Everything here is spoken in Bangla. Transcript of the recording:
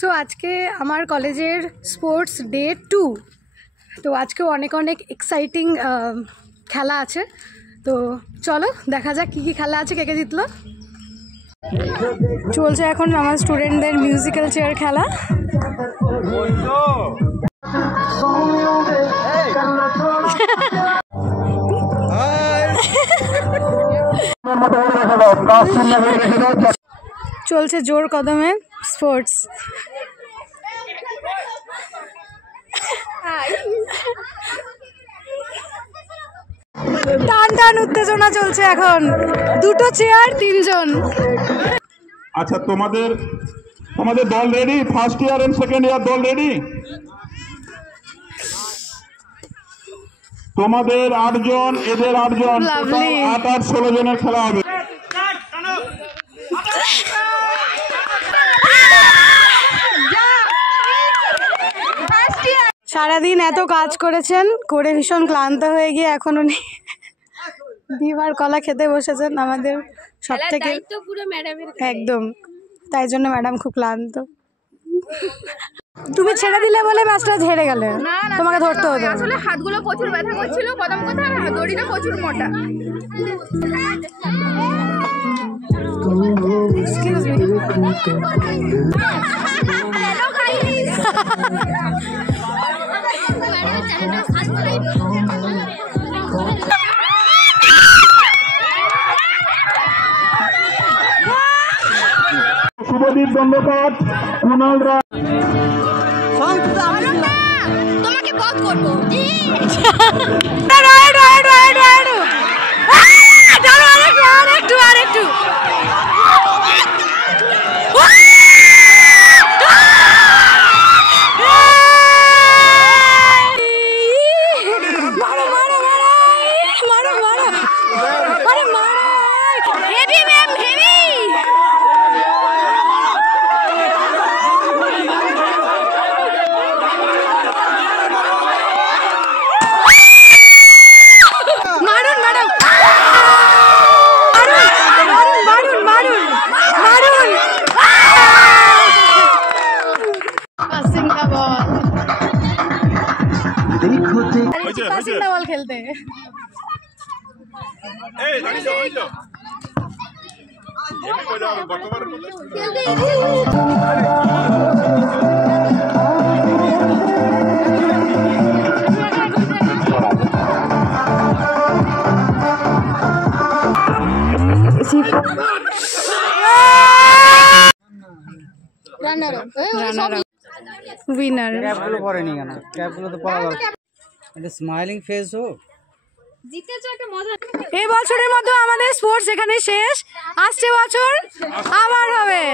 সো আজকে আমার কলেজের স্পোর্টস ডে 2। তো আজকেও অনেক অনেক এক্সাইটিং খেলা আছে। তো চলো দেখা যাক কী কী খেলা আছে, কে কে জিতলো। চলছে এখন আমার স্টুডেন্টদের মিউজিক্যাল চেয়ার খেলা। চলছে জোর কদমে স্পোর্টস। টান টান উত্তেজনা চলছে এখন, দুটো চেয়ার, তিনজন। আচ্ছা, তোমাদের দল ready? First year and second year দল রেডি? তোমাদের 8 জন, এদের 8 জন, 8 আর 16 জনের খেলা হবে। সারাদিন এত কাজ করেছেন, করে ভীষণ ক্লান্ত হয়ে গিয়ে এখন উনি ডিম আর কলা খেতে বসেছেন। আমাদের সব থেকে একদম, তাই জন্য ম্যাডাম খুব ক্লান্ত। তুমি ছেড়ে দিলে বলে ম্যাচটা হেরে গেলে, তোমাকে ধরতে হতো। আসলে হাতগুলো প্রচুর ব্যথা করছিল, কদম কথা, আর দড়িটা প্রচুর মোটা। Excuse me. শুভদীপ দণ্ডপাঠ, কুণাল রায়। তোমাকে বধ করবো। আরেকটু বল খেলতে। উইনার ক্যাপগুলো পরেনি কেন? ক্যাপগুলো তো পরা দরকার। এটা স্মাইলিং ফেস হোক। এই বছরের মতো আমাদের স্পোর্টস এখানে শেষ। আসছে বছর আবার হবে।